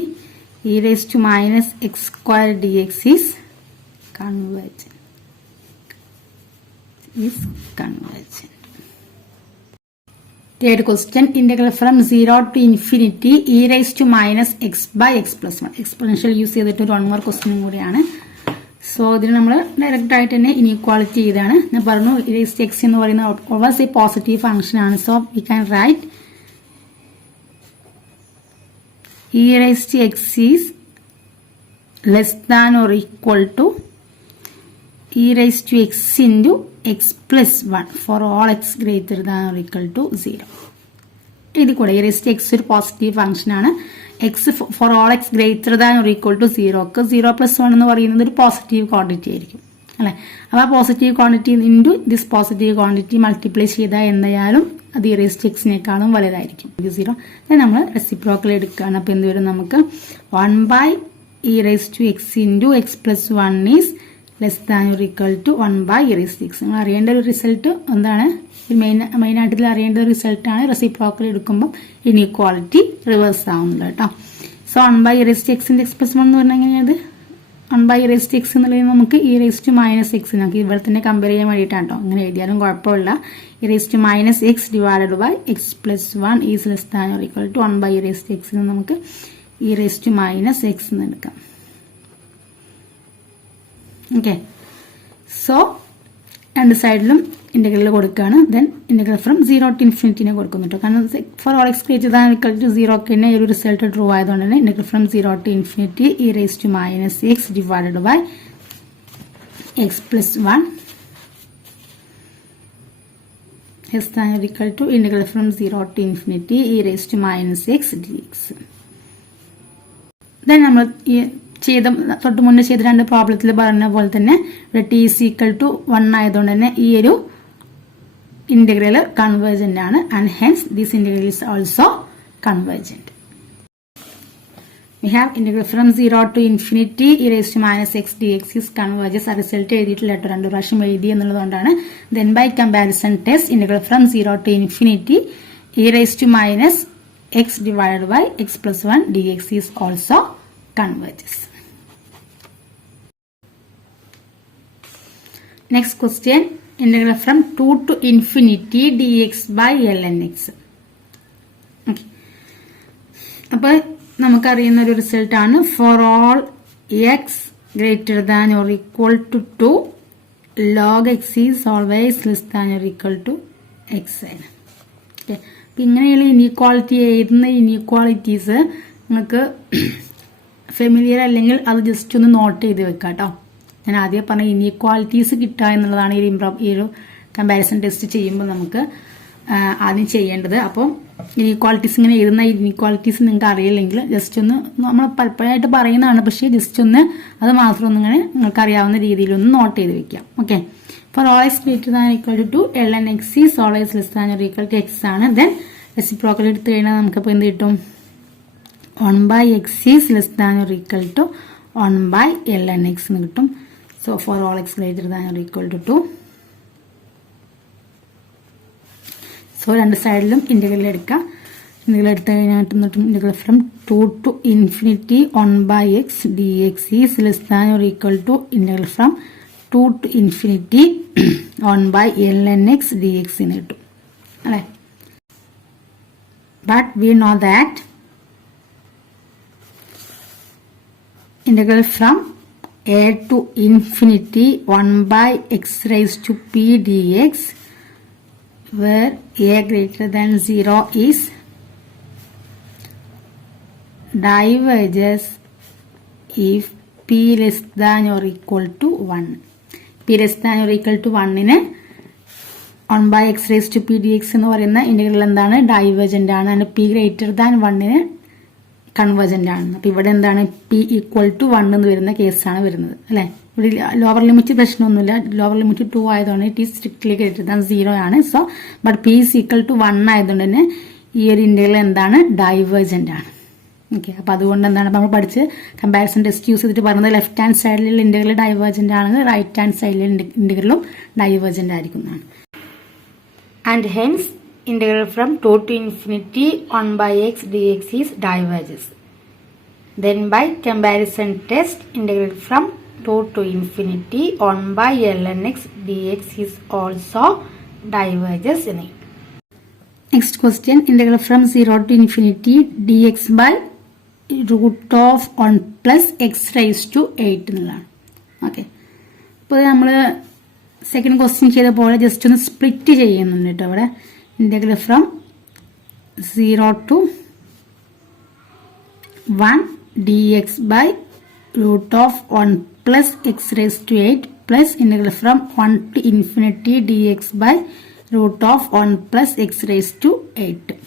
e raised to minus x square dx is convergent. Third question, integral from 0 to infinity e raised to minus x by x plus 1. Exponential use ചെയ്തിട്ട് ഒരു 1 more question കൂടിയാണ്. So ഇതിന് നമ്മൾ direct ആയിട്ട് തന്നെ inequality ചെയ്താണ്. ഞാൻ പറഞ്ഞു e raised to x എന്ന് പറയുന്നത് ഓൾവേസ് എ പോസിറ്റീവ് ഫംഗ്ഷൻ ആണ്. So we can write e raised to x is less than or equal to e raised to x into x plus 1 for all x greater than or equal to 0. ഇത് കൂടെ e raised to x ഒരു positive function ആണ്. x for all x greater than or equal to 0 ക്ക് 0 plus 1 എന്ന് പറയുന്നത് ഒരു positive quantity ആയിരിക്കും അല്ലെ. അപ്പോൾ ആ positive quantity into this positive quantity multiply ചെയ്താൽ എന്തായാലും അത് e raised to x നേക്കാളും വലുതായിരിക്കും. 0 നമ്മൾ റെസിപ്രോക്കൽ എടുക്കുകയാണ്. അപ്പോൾ എന്ത് വരും നമുക്ക് 1 by e raised to x into x plus 1 is less than or equal to 1 by e raised to x. നിങ്ങൾ അറിയേണ്ട ഒരു റിസൾട്ട് എന്താണ്? മെയിനായിട്ട് അറിയേണ്ട ഒരു റിസൾട്ടാണ് റെസിപ്രോക്കൽ എടുക്കുമ്പോൾ ഇനീക്വാളിറ്റി റിവേഴ്സ് ആവുന്നത് കേട്ടോ. So 1 by e raised to x into x plus 1 എന്ന് പറഞ്ഞാൽ എങ്ങനെയാണ്? 1 by e raised to x എന്നുള്ളത് നമുക്ക് e raised to minus x നമുക്ക് ഇവിടെ തന്നെ കമ്പയർ ചെയ്യാൻ വേണ്ടിയിട്ടാണ് കേട്ടോ. അങ്ങനെ എഴുതിയാലും കുഴപ്പമില്ല. e raised to minus x divided by x plus 1 is less than or equal to 1 by e raised to x എന്ന് നമുക്ക് e raised to minus x എന്ന് എടുക്കാം. ഓക്കെ, സോ രണ്ട് സൈഡിലും ഇന്റഗ്രൽ കൊടുക്കുകയാണ്. ദെൻ ഇന്റഗ്രൽ ഫ്രം 0 to ഇൻഫിനിറ്റിനെ കൊടുക്കുന്നു കേട്ടോ. കാരണം for all x greater than equal to 0 തന്നെ ഈ ഒരു റിസൾട്ട് ട്രൂ ആയതുകൊണ്ട് തന്നെ integral from 0 to infinity e raised to minus x divided by x plus 1 is equal to integral from 0 to infinity e raised to minus x dx. Then നമ്മൾ ചെയ്ത തൊട്ട് മുന്നേ ചെയ്ത രണ്ട് പ്രോബ്ലത്തിൽ പറഞ്ഞ പോലെ തന്നെ ഇവിടെ t is equal to 1 ആയതുകൊണ്ട് തന്നെ ഈ ഒരു ഇന്റഗ്രൽ കൺവേർജന്റ് ആണ്. And hence this integral is also convergent. We have integral from 0 to infinity e raised to minus x dx is converges. ആ റിസൾട്ട് എഴുതിയിട്ടില്ല കേട്ടോ, രണ്ടു പ്രാവശ്യം എഴുതി എന്നുള്ളതുകൊണ്ടാണ്. Then by comparison test integral from 0 to infinity e raised to minus x divided by x plus 1 dx is also converges. Next question, integral from 2 to infinity dx by ln x. Okay. അപ്പോൾ നമുക്കറിയുന്ന ഒരു result ആണ് for all x greater than or equal to 2 log x is always less than or equal to x ആണ്. Okay, അപ്പം ഇങ്ങനെയുള്ള inequality എഴുതുന്ന inequalities നിങ്ങൾക്ക് familiar അല്ലെങ്കിൽ അത് ജസ്റ്റ് ഒന്ന് നോട്ട് ചെയ്ത് വെക്കാം കേട്ടോ. ഞാൻ ആദ്യം പറഞ്ഞ ഇനീക്വാളിറ്റീസ് കിട്ടുക എന്നുള്ളതാണ് ഈ ഒരു കമ്പാരിസൺ ടെസ്റ്റ് ചെയ്യുമ്പോൾ നമുക്ക് ആദ്യം ചെയ്യേണ്ടത്. അപ്പോൾ ഇനീക്വാളിറ്റീസ് ഇങ്ങനെ എഴുതുന്ന ഇനീക്വാളിറ്റീസ് നിങ്ങൾക്ക് അറിയില്ലെങ്കിൽ ജസ്റ്റ് ഒന്ന് നമ്മൾ പലപ്പോഴായിട്ട് പറയുന്നതാണ്, പക്ഷേ ജസ്റ്റ് ഒന്ന് അത് മാത്രം ഒന്നിങ്ങനെ നിങ്ങൾക്ക് അറിയാവുന്ന രീതിയിലൊന്ന് നോട്ട് ചെയ്ത് വെക്കാം. Okay, for all x greater than equal to ln x is always less than or equal to x ആണ്. ദെൻ റെസിപ്രോക്കൽ എടുത്തു കഴിഞ്ഞാൽ നമുക്കപ്പോൾ എന്ത് കിട്ടും? 1 by x is less than or equal to 1 by ln x എന്ന് കിട്ടും. So for all x greater than or equal to 2. So രണ്ട് സൈഡിലും ഇന്റഗ്രൽ എടുക്കുക. ഇന്റഗ്രൽ എടുത്തു കഴിഞ്ഞിട്ട് integral from 2 to infinity 1 by x dx is less than or equal to integral from 2 to infinity 1 by ln x dx എന്ന് കിട്ടും അല്ലേ. But we know that integral from a to infinity 1 by x raised to p dx where a greater than 0 is diverges if p less than or equal to 1. p less than or equal to 1 നെ 1 by x raised to p dx എന്ന് പറയുന്ന integral എന്താണ്? Divergent ആണ്. And p greater than 1 ന് convergent ആണ്. അപ്പൊ ഇവിടെ എന്താണ്? p equal to 1 എന്ന് വരുന്ന കേസാണ് വരുന്നത് അല്ലെ. ഇവിടെ ലോവർ ലിമിറ്റ് പ്രശ്നമൊന്നുമില്ല. ലോവർ ലിമിറ്റ് 2 ആയതുകൊണ്ട് it is strictly greater than 0 ആണ്. So but p is equal to 1 ആയതുകൊണ്ട് തന്നെ ഈ ഒരു ഇന്റഗ്രൽ എന്താണ്? ഡൈവേർജന്റ് ആണ്. ഓക്കെ, അപ്പൊ അതുകൊണ്ട് എന്താണ് നമ്മൾ പഠിച്ച് കമ്പാരിസൺ ടെസ്റ്റ് യൂസ് ചെയ്തിട്ട് പറഞ്ഞത് ലെഫ്റ്റ് ഹാൻഡ് സൈഡിലുള്ള ഇന്റഗ്രൽ ഡൈവേർജന്റ് ആണെങ്കിൽ റൈറ്റ് ഹാൻഡ് സൈഡിലെ ഇന്റഗ്രലും ഡൈവേർജന്റ് ആയിരിക്കുന്നതാണ്. And hence integral from 2 to infinity 1 by x dx is diverges. Then by comparison test integral from 2 to infinity 1 by ln x dx is also diverges in it. Next question, integral from 0 to infinity dx by root of 1 plus x raised to 8 എന്നുള്ളതാണ്. Okay, അപ്പോൾ നമ്മൾ second question ചെയ്ത പോലെ just ഒന്ന് split ചെയ്യുന്നുണ്ട് കേട്ടോ. ഇവിടെ integral from 0 to 1 dx by root of 1 plus x raised to 8 plus integral from 1 to infinity dx by root of 1 plus x raised to 8.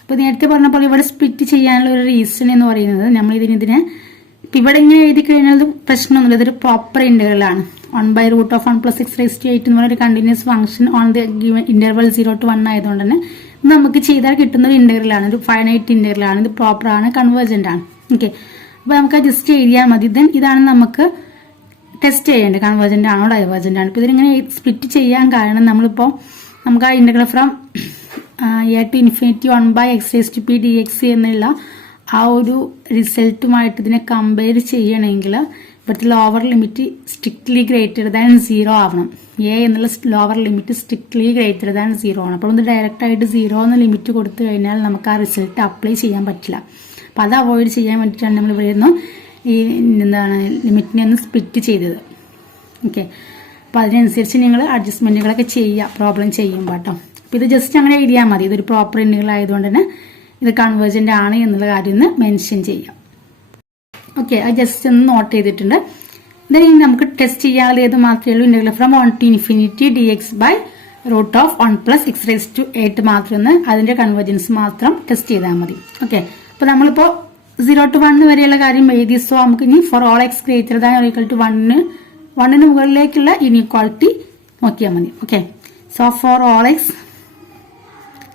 അപ്പോൾ നേരത്തെ പറഞ്ഞ പോലെ ഇവിടെ സ്പ്ലിറ്റ് ചെയ്യാനുള്ള ഒരു റീസൺ എന്ന് പറയുന്നത് നമ്മൾ ഇതിനെ ഇവിടെ ഇങ്ങനെ എഴുതി കഴിഞ്ഞാൽ പ്രശ്നമൊന്നുമില്ല. ഇതൊരു പ്രോപ്പർ ഇന്റഗ്രൽ ആണ്. 1 by root of 1 plus x raised to 8 എന്ന് പറയുന്ന ഒരു continuous function on the given interval 0 to 1 ആയതുകൊണ്ട് തന്നെ നമുക്ക് ചെയ്താൽ കിട്ടുന്ന ഒരു ഇന്റഗ്രലാണ്, ഒരു ഫൈനൈറ്റ് ഇന്റഗ്രലാണ്, ഇത് പ്രോപ്പർ ആണ്, കൺവേർജന്റ് ആണ്. ഓക്കെ, അപ്പൊ നമുക്ക് ജസ്റ്റ് എഴുതിയാൽ മതി. ദെൻ ഇതാണ് നമുക്ക് ടെസ്റ്റ് ചെയ്യേണ്ടത്, കൺവേർജന്റ് ആണോ ഡൈവേർജന്റ് ആണോ. ഇപ്പൊ ഇതിങ്ങനെ സ്പ്ലിറ്റ് ചെയ്യാൻ കാരണം നമ്മളിപ്പോ നമുക്ക് ആ integral from a to infinity 1 by x raised to p dx എന്നുള്ള ആ ഒരു റിസൾട്ടുമായിട്ട് ഇതിനെ കമ്പയർ ചെയ്യണമെങ്കിൽ ഇവിടുത്തെ lower limit strictly greater than 0 ആവണം. എ എന്നുള്ള lower limit strictly greater than 0 ആണ്. അപ്പോൾ ഒന്ന് ഡയറക്റ്റ് ആയിട്ട് 0 എന്ന് ലിമിറ്റ് കൊടുത്തു കഴിഞ്ഞാൽ നമുക്ക് ആ റിസൾട്ട് അപ്ലൈ ചെയ്യാൻ പറ്റില്ല. അപ്പോൾ അത് അവോയ്ഡ് ചെയ്യാൻ വേണ്ടിയിട്ടാണ് നമ്മൾ ഇവിടെ നിന്ന് ഈ എന്താണ് ലിമിറ്റിനെ ഒന്ന് സ്പ്ലിറ്റ് ചെയ്തത്. ഓക്കെ, അപ്പോൾ അതിനനുസരിച്ച് നിങ്ങൾ അഡ്ജസ്റ്റ്മെന്റുകളൊക്കെ ചെയ്യുക പ്രോബ്ലം ചെയ്യുമ്പോൾ കേട്ടോ. അപ്പോൾ ഇത് ജസ്റ്റ് അങ്ങനെ എഴുതിയാൽ മതി. ഇതൊരു പ്രോപ്പർ ഇന്റഗ്രൽ ആയതുകൊണ്ട് തന്നെ ഇത് കൺവേർജന്റ് ആണ് എന്നുള്ള കാര്യം ഒന്ന് മെൻഷൻ ചെയ്യാം. ഓക്കെ, അത് ജസ്റ്റ് ഒന്ന് നോട്ട് ചെയ്തിട്ടുണ്ട്. ദെൻ ഇനി നമുക്ക് ടെസ്റ്റ് ചെയ്യാതെ ഏത് മാത്രമേ ഉള്ളൂ, integral from 1 to infinity dx by root of 1 plus x raised to 8 മാത്രം ഒന്ന് അതിന്റെ കൺവേർജൻസ് മാത്രം ടെസ്റ്റ് ചെയ്താൽ മതി. ഓക്കെ, അപ്പോൾ നമ്മളിപ്പോ 0 to 1 വരെയുള്ള കാര്യം എഴുതി. സോ നമുക്ക് ഇനി for all x greater than or equal to 1 മുകളിലേക്കുള്ള ഇനീക്വാളിറ്റി നോക്കിയാൽ മതി. Okay, so for all x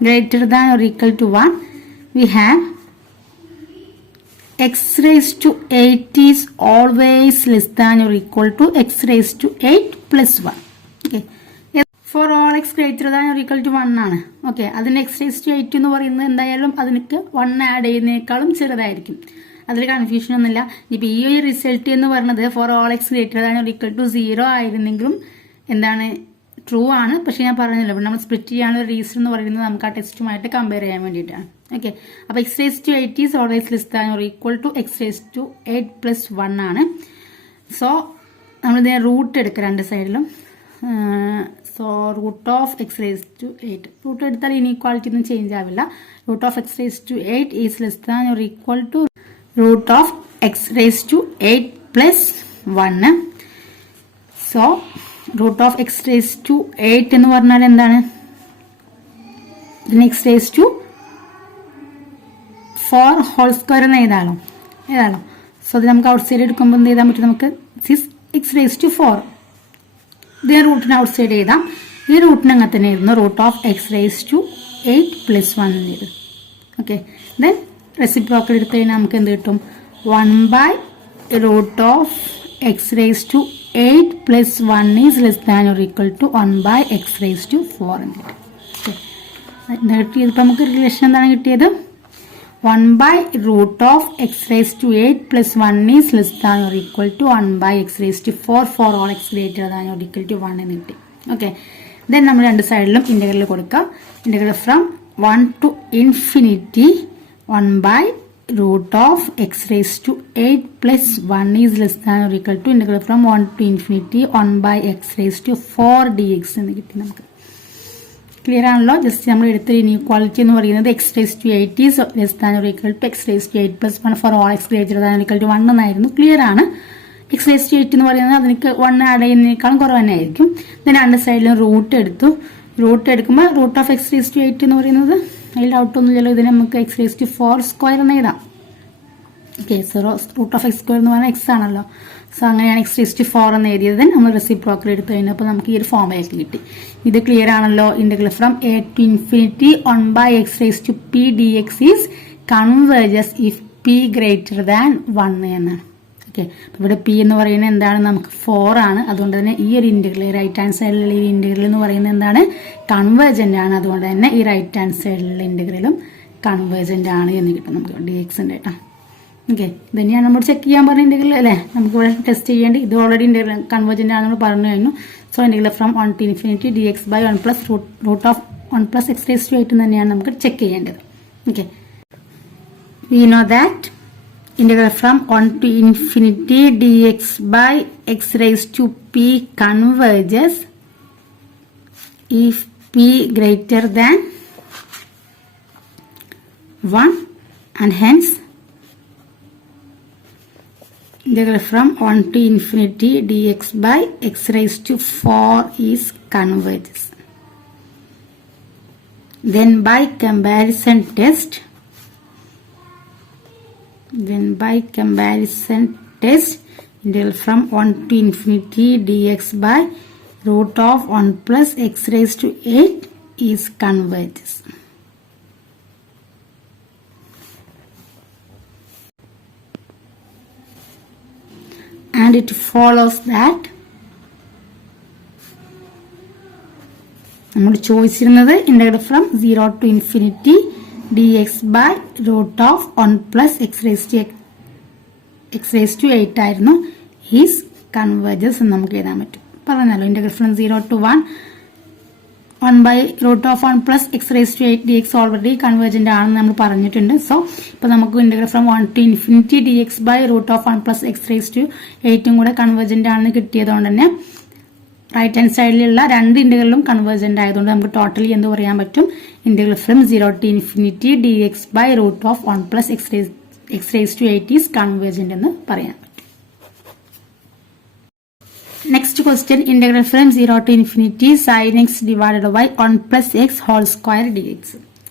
greater than or equal to 1 we have x raised to 8 is always less than or equal to x raised to 8 plus 1. Okay, for all x greater than or equal to 1 ആണ്. Okay, അതിന് x raised to 8 എന്ന് പറയുന്നത് എന്തായാലും അതിനൊക്കെ 1 add ചെയ്യുന്നതിനേക്കാളും ചെറുതായിരിക്കും. അതിൽ confusion ഒന്നുമില്ല. ഇപ്പൊ ഈ ഒരു റിസൾട്ട് എന്ന് പറയുന്നത് for all x greater than or equal to 0 ആയിരുന്നെങ്കിലും എന്താണ് ട്രൂ ആണ്. പക്ഷെ ഞാൻ പറഞ്ഞല്ലോ നമ്മൾ സ്പ്ലിറ്റ് ചെയ്യാനുള്ള റീസൺ എന്ന് പറയുന്നത് നമുക്ക് ആ ടെസ്റ്റുമായിട്ട് കമ്പയർ ചെയ്യാൻ വേണ്ടിയിട്ടാണ്. ഓക്കെ, അപ്പൊ x raise to 8 is always less than or equal to x raise to 8 plus 1 ആണ്. സോ നമ്മളിതിനെ റൂട്ട് എടുക്കുക രണ്ട് സൈഡിലും. So root of x raise to 8 root എടുത്താൽ ഇനീക്വാളിറ്റി ഒന്നും ചേഞ്ച് ആവില്ല. Root of x raise to 8 is less than or equal to root of x raise to 8 plus 1. So root of x raise to 8 എന്ന് പറഞ്ഞാൽ എന്താണ്, x raise to 4 whole square എന്ന് ഏതാണോ. So ഇത് നമുക്ക് out side എടുക്കുമ്പോൾ എന്ത് ചെയ്താൽ പറ്റും, നമുക്ക് എക്സ് റേസ് ടു 4 ഇതേ റൂട്ടിന് ഔട്ട് സൈഡ് എഴുതാം. ഈ റൂട്ടിന് അങ്ങനെ തന്നെ ആയിരുന്നു root of x raise to 8 plus 1 ചെയ്ത്. ഓക്കെ, ദെൻ റെസിപ്രോക്കൽ എടുത്തു കഴിഞ്ഞാൽ നമുക്ക് എന്ത് കിട്ടും, 1 by root of x raised to 8 plus 1 is less than or equal to 1 by x raised to 4 എന്ന് കിട്ടും. കിട്ടിയത് നമുക്ക് റിലേഷൻ എന്താണ് കിട്ടിയത്, 1 by root of x raised to 8 plus 1 is less than or equal to 1 by x raised to 4 for all x greater than or equal to 1 എന്ന് കിട്ടി. Okay, then നമ്മൾ രണ്ട് സൈഡിലും ഇന്റഗ്രൽ കൊടുക്കാം. Integral from 1 to infinity 1 by root of x raised to 8 plus 1 is less than or equal to integral from 1 to infinity 1 by x raised to 4 dx എന്ന് കിട്ടി. നമുക്ക് clear ആണല്ലോ. ജസ്റ്റ് നമ്മൾ എടുത്ത ഇനീക്വാളിറ്റി എന്ന് പറയുന്നത് x raised to 8 is less than or equal to x raised to 8 plus 1 for all x greater than or equal to 1 എന്നായിരുന്നു. Clear ആണ്. x raised to 8 എന്ന് പറയുന്നത് അതിലേക്ക് 1 ആഡ് ചെയ്യുന്നതിനേക്കാളും കുറവ് തന്നെ ആയിരിക്കും. ദെൻ രണ്ട് സൈഡിലും റൂട്ട് എടുത്തു. റൂട്ട് എടുക്കുമ്പോൾ root of x raise to 8 എന്ന് പറയുന്നത് അതിൽ ഡൗട്ടൊന്നുമില്ലല്ലോ. ഇതിന് നമുക്ക് എക്സ് റേസ് ടു 4 സ്ക്വയർ എന്ന് എഴുതാം. Okay, so root of x square എന്ന് പറഞ്ഞാൽ എക്സ് ആണല്ലോ. സോ അങ്ങനെയാണ് എക്സ് റേസ് ടു 4 എന്ന് എഴുതിയത്. നമ്മൾ റെസിപ്രോക്കൽ എടുത്തു കഴിഞ്ഞപ്പോൾ നമുക്ക് ഈ ഒരു ഫോമിലേക്ക് കിട്ടി. ഇത് ക്ലിയർ ആണല്ലോ. Integral from a to infinity 1 by x raised to p dx is converges if p greater than 1 എന്നാണ്. ഓക്കെ, ഇവിടെ പി എന്ന് പറയുന്നത് എന്താണ്, നമുക്ക് 4 ആണ്. അതുകൊണ്ട് തന്നെ ഈ ഒരു ഇന്റഗ്രൽ റൈറ്റ് ഹാൻഡ് സൈഡിലുള്ള ഈ ഇന്റഗ്രൽ എന്ന് പറയുന്നത് എന്താണ്, കൺവേർജന്റ് ആണ്. അതുകൊണ്ട് തന്നെ ഈ റൈറ്റ് ഹാൻഡ് സൈഡിലുള്ള ഇന്റഗ്രലും കൺവേർജന്റ് ആണ് എന്ന് കിട്ടും നമുക്ക് ഡി എക്സ് ഉണ്ട് കേട്ടോ. ഓക്കെ, ഇത് തന്നെയാണ് നമ്മൾ ചെക്ക് ചെയ്യാൻ പറഞ്ഞ ഇന്റഗ്രൽ അല്ലേ, നമുക്ക് ഇവിടെ ടെസ്റ്റ് ചെയ്യേണ്ടി. ഇത് ഓൾറെഡി ഇന്റഗ്രൽ കൺവേർജന്റ് ആണ് നമ്മൾ പറഞ്ഞു കഴിഞ്ഞു. So integral from 1 to infinity dx by 1 plus root of 1 plus x raised to 8 തന്നെയാണ് നമുക്ക് ചെക്ക് ചെയ്യേണ്ടത്. Okay, we know that integral from 1 to infinity dx by x raised to p converges if p greater than 1 and hence integral from 1 to infinity dx by x raised to 4 is converges. Then by comparison test integral from 1 to infinity dx by root of 1 plus x raised to 8 is converges. And it follows that നമ്മുടെ ചോദിച്ചിരുന്നത് integral from 0 to infinity dx by root of 1 plus x raised to 8 ആയിരുന്നു. is converges എന്ന് നമുക്ക് എഴുതാൻ പറ്റും. പറഞ്ഞല്ലോ integral from 0 to 1 by root of 1 plus x raised to 8 dx already convergent ആണെന്ന് നമ്മൾ പറഞ്ഞിട്ടുണ്ട്. സോ ഇപ്പോൾ നമുക്ക് integral from 1 to infinity dx by root of 1 plus x raised to 8 കൂടെ കൺവേർജന്റ് ആണെന്ന് കിട്ടിയതുകൊണ്ട് തന്നെ റൈറ്റ് ഹാൻഡ് സൈഡിലുള്ള രണ്ട് ഇന്റഗ്രലും കൺവേർജന്റ് ആയതുകൊണ്ട് നമുക്ക് ടോട്ടലി എന്ത് പറയാൻ പറ്റും? Integral from 0 to infinity dx by root of 1 plus x raised to 8 is convergent എന്ന് പറയാൻ പറ്റും. Next question integral from 0 to infinity sin x divided by 1 plus x whole square dx.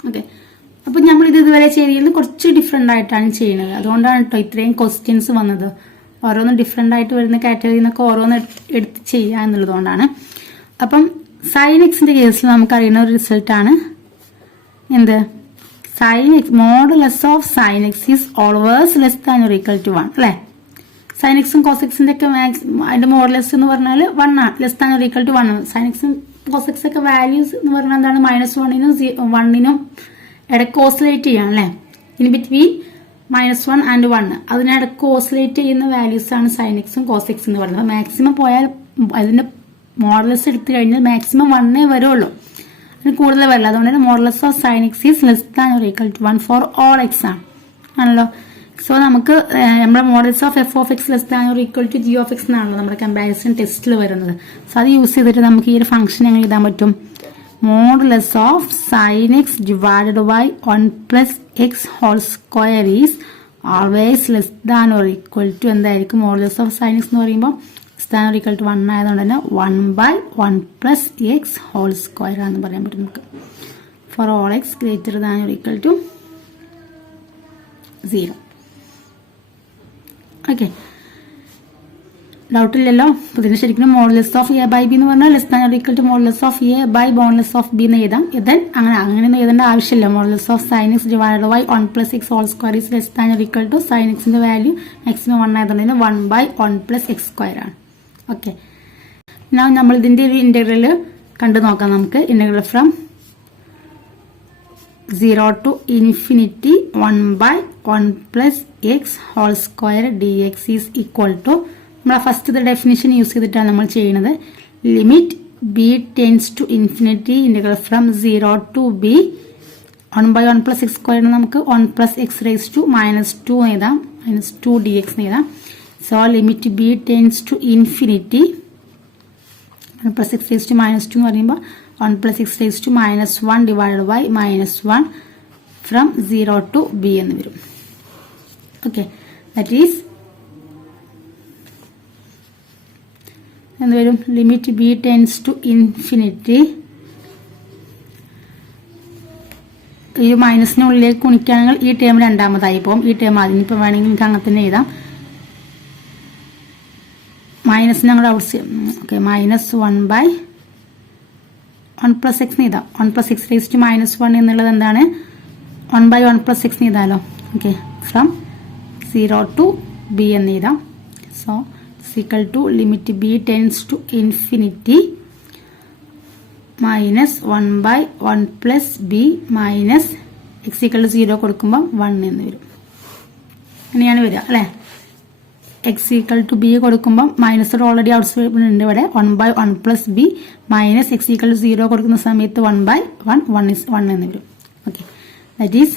Okay, അപ്പൊ നമ്മൾ ഇത് ഇതുവരെ ചെയ്യുന്നത് കുറച്ച് ഡിഫറെന്റ് ആയിട്ടാണ് ചെയ്യുന്നത്. അതുകൊണ്ടാണ് കേട്ടോ ഇത്രയും ക്വസ്റ്റ്യൻസ് വന്നത്. ഓരോന്ന് ഡിഫറെന്റ് ആയിട്ട് വരുന്ന കാറ്റഗറിയിൽ നിന്നൊക്കെ ഓരോന്ന് എടുത്ത് ചെയ്യുക എന്നുള്ളതുകൊണ്ടാണ്. അപ്പം സൈൻ എക്സിന്റെ കേസിൽ നമുക്കറിയുന്ന ഒരു റിസൾട്ടാണ് എന്ത്? Sine x modulus of sine x is always less than or equal to 1 അല്ലെ? സൈൻ എക്സും കോസ് എക്സിന്റെ ഒക്കെ അതിന്റെ മോഡുലസ് എന്ന് പറഞ്ഞാൽ 1 ആണ്, less than or equal to 1 ആണ്. സൈൻ എക്സും കോസ് എക്സ് ഒക്കെ വാല്യൂസ് എന്ന് പറഞ്ഞാൽ എന്താണ്? -1നും 1നും ഇടയ്ക്ക് ഓസിലേറ്റ് ചെയ്യാം അല്ലെ? ഇൻ ബിറ്റ്വീൻ -1 ആൻഡ് 1 അതിനിടയ്ക്ക് ഓസിലേറ്റ് ചെയ്യുന്ന വാല്യൂസ് ആണ് സൈൻ എക്സും കോസ് എക്സ് എന്ന് പറയുന്നത്. മാക്സിമം പോയാൽ അതിന്റെ മോഡലസ് എടുത്തു കഴിഞ്ഞാൽ മാക്സിമം 1 വരുള്ളൂ, അതിന് കൂടുതൽ വരില്ല. അതുകൊണ്ട് തന്നെ modulus of sine x is less than or equal to 1 for all x ആണല്ലോ. സോ നമുക്ക് നമ്മുടെ modulus of f of x less than or equal to g of x എന്നാണല്ലോ നമ്മുടെ കമ്പാരിസൺ ടെസ്റ്റിൽ വരുന്നത്. സോ അത് യൂസ് ചെയ്തിട്ട് നമുക്ക് ഈ ഒരു ഫംഗ്ഷൻ എങ്ങനെ എഴുതാൻ പറ്റും? modulus of sin x divided by 1 plus x whole square is always less than or equal to എന്തായിരിക്കും? modulus of sin x എന്ന് പറയുമ്പോൾ less than or equal to 1 ആയതുകൊണ്ട് തന്നെ 1 by 1 plus x whole square ആണെന്ന് പറയാൻ പറ്റും നമുക്ക്. for all x greater than or equal to 0. Okay, doubt ഇല്ലല്ലോ. അപ്പൊ ഇതിന് ശരിക്കും modulus of a by b എന്ന് പറഞ്ഞാൽ less than or equal to modulus of a by modulus of b എന്ന് എഴുതാം. അങ്ങനെയൊന്നും എഴുതേണ്ട ആവശ്യമില്ല. Modulus of sine x divided by 1 plus x whole square is less than or equal to sine എക്സിന്റെ value maximum 1 ആയതുകൊണ്ട് 1 by 1 plus x square ആണ്. Okay, നമ്മൾ ഇതിന്റെ ഒരു ഇന്റഗ്രൽ കണ്ടു നോക്കാം. നമുക്ക് integral from 0 to infinity 1 by 1 plus x whole square dx is equal to നമ്മൾ ഫസ്റ്റ് ഡെഫിനിഷൻ യൂസ് ചെയ്തിട്ടാണ് നമ്മൾ ചെയ്യുന്നത്. Limit b tends to infinity integral from 0 to b 1 by 1 plus x square നമുക്ക് 1 plus x raised to -2 എഴുതാം, -2 dx എഴുതാം. So limit b tends to infinity 1 plus x raised to -2 എന്ന് പറയുമ്പോൾ 1 plus x raised to -1 divided by -1 from 0 to b എന്ന് വരും. Okay, that is എന്ത് വരും? Limit b tends to infinity ഈ മൈനസിനുള്ളിലേക്ക് കുണിക്കുകയാണെങ്കിൽ ഈ ടേം രണ്ടാമതായി പോകും. ഈ ടേം അതിനിപ്പോൾ വേണമെങ്കിൽ നമുക്ക് അങ്ങനെ തന്നെ എഴുതാം. മൈനസിന് ഞങ്ങൾ out okay -1 by 1 plus x എഴുതാം. 1 plus x raised to -1 എന്നുള്ളത് എന്താണ്? 1 by 1 plus x എഴുതാമല്ലോ. ഓക്കെ, ഫ്രം 0 to b എന്ന് എഴുതാം. So equal to limit b tends to infinity -1 by 1 plus b minus x equal to 0 കൊടുക്കുമ്പോൾ 1 എന്ന് വരും. അങ്ങനെയാണ് വരിക അല്ലേ? x equal to b കൊടുക്കുമ്പോൾ മൈനസ് ഓൾറെഡി ഔട്ട് സൈഡ് ഉണ്ട് ഇവിടെ. 1 by 1 plus b minus x equal to 0 കൊടുക്കുന്ന സമയത്ത് 1 by 1 is 1 എന്ന് വരും. Okay, that is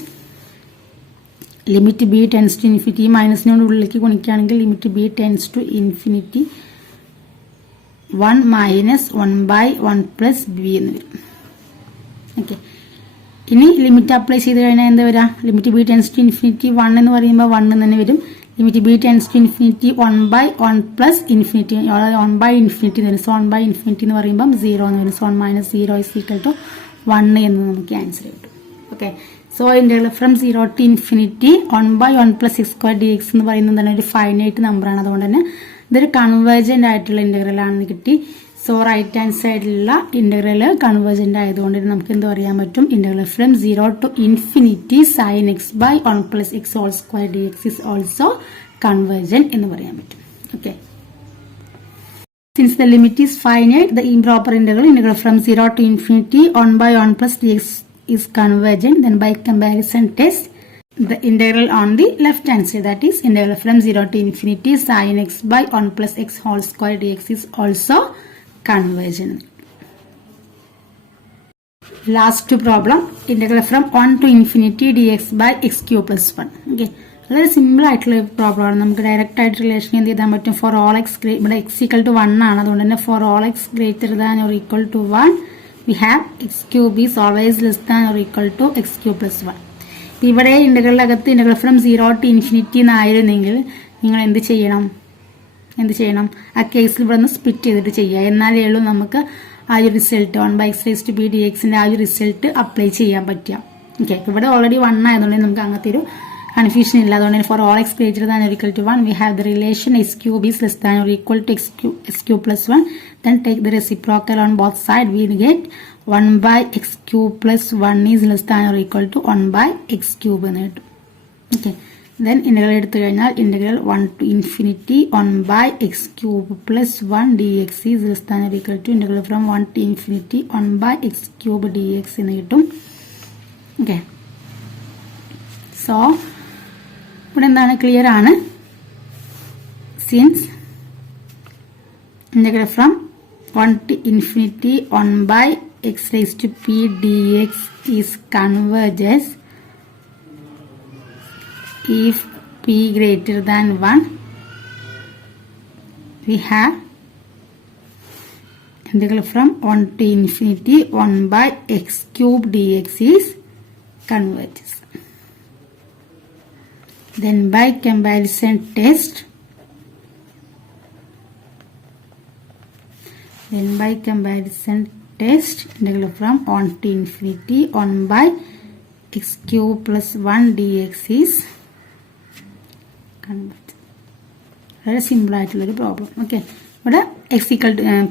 limit b tends to infinity മൈനസിനോട് ഉള്ളിലേക്ക് ഗുണിക്കുകയാണെങ്കിൽ limit b tends to infinity 1 minus 1 by 1 plus b എന്ന് വരും. ഓക്കെ, ഇനി ലിമിറ്റ് അപ്ലൈ ചെയ്ത് കഴിഞ്ഞാൽ എന്താ വരിക? Limit b tends to infinity 1 എന്ന് പറയുമ്പോൾ 1 തന്നെ വരും. Limit b tends to infinity 1 by 1 plus infinity 1 by infinity എന്ന് വരും. സോ 1 by ഇൻഫിനിറ്റി എന്ന് പറയുമ്പോൾ 0 എന്ന് വരും. So 1 minus 0 is equal to 1 എന്ന് നമുക്ക് ആൻസർ കിട്ടും. Okay, so integral from 0 to infinity 1 by 1 plus x square dx എന്ന് പറയുന്നത് തന്നെ ഒരു ഫൈനൈറ്റ് നമ്പറാണ്. അതുകൊണ്ട് തന്നെ ഇതൊരു കൺവേർജന്റ് ആയിട്ടുള്ള ഇന്റഗ്രൽ ആണെന്ന് കിട്ടി. സോ റൈറ്റ് ഹാൻഡ് സൈഡിലുള്ള ഇന്റഗ്രൽ കൺവേർജന്റ് ആയതുകൊണ്ട് നമുക്ക് എന്ത് പറയാൻ പറ്റും? Integral from 0 to infinity sin x by 1 plus x whole square dx is also convergent എന്ന് പറയാൻ പറ്റും. Okay. Since the limit is finite, the improper integral from 0 to infinity 1 by 1 plus dx is convergent. Then by comparison test, the integral on the left hand side, that is integral from 0 to infinity sin x by 1 plus x whole square dx is also convergent. Last problem, integral from 1 to infinity dx by x cube plus 1. Okay. വളരെ simple ആയിട്ടുള്ള problem ആണ്. നമുക്ക് direct ആയിട്ട് relation എന്ത് ചെയ്താൻ പറ്റും? For all x ഇവിടെ x equal to 1 ആണ്. അതുകൊണ്ട് തന്നെ for all x greater than or equal to 1 we have x cube is always less than or equal to x cube plus 1. ഇവിടെ ഇന്റഗ്രലിനകത്ത് ഇന്റഗ്രൽ ഫ്രം 0 to infinity എന്നായിരുന്നെങ്കിൽ നിങ്ങൾ എന്ത് ചെയ്യണം? ആ കേസിൽ ഇവിടെ നിന്ന് സ്പ്ലിറ്റ് ചെയ്തിട്ട് ചെയ്യുക. എന്നാലേ ഉള്ളൂ നമുക്ക് ആ ഒരു റിസൾട്ട് 1/x⁻b dxന്റെ ആ ഒരു റിസൾട്ട് അപ്ലൈ ചെയ്യാൻ പറ്റുക. ഓക്കെ. ഇവിടെ ഓൾറെഡി 1 ആയതുകൊണ്ട് നമുക്ക് അങ്ങനത്തെ ഒരു കൺഫ്യൂഷൻ ഇല്ല. അതുകൊണ്ട് for all x greater than or equal to 1 we have the relation x cube is less than or equal to x cube plus 1. Then take the reciprocal on both side. We get 1/x cube plus 1 is less than or equal to 1/x cube എന്ന് കിട്ടും. Okay. Then integral എടുത്തു കഴിഞ്ഞാൽ integral 1 to infinity 1/x cube plus 1 dx is less than or equal to integral from 1 to infinity 1/x cube dx എന്ന് കിട്ടും. Okay. So ഇവിടെ എന്താണ്? Clear ആണ്. Since integral from 1 to infinity 1/x⁻p dx is converges if p greater than 1. We have integral from 1 to infinity 1/x cube dx is converges. Then by comparison test, integral from 1 to infinity 1/x cube plus 1 dx is convergent. വളരെ simple ആയിട്ടുള്ളൊരു problem. Okay. ഇവിടെ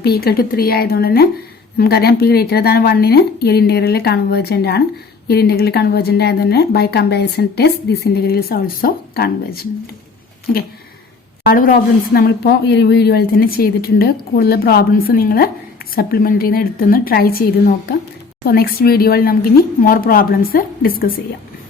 p equal to 3 ആയതുകൊണ്ട് തന്നെ നമുക്കറിയാം p greater than 1ന് ഈ ഒരു integral convergent ആണ്. ഈ ഒരു ഇന്റഗ്രൽ കൺവേർജന്റ് ആയതുകൊണ്ട് by comparison test this integral is also convergent. Okay. ഒരുപാട് പ്രോബ്ലംസ് നമ്മളിപ്പോൾ ഈ ഒരു വീഡിയോയിൽ തന്നെ ചെയ്തിട്ടുണ്ട്. കൂടുതൽ പ്രോബ്ലംസ് നിങ്ങൾ സപ്ലിമെന്ററിയിൽ നിന്ന് എടുത്തൊന്ന് ട്രൈ ചെയ്ത് നോക്കാം. സോ നെക്സ്റ്റ് വീഡിയോയിൽ നമുക്കിനി മോർ പ്രോബ്ലംസ് ഡിസ്കസ് ചെയ്യാം.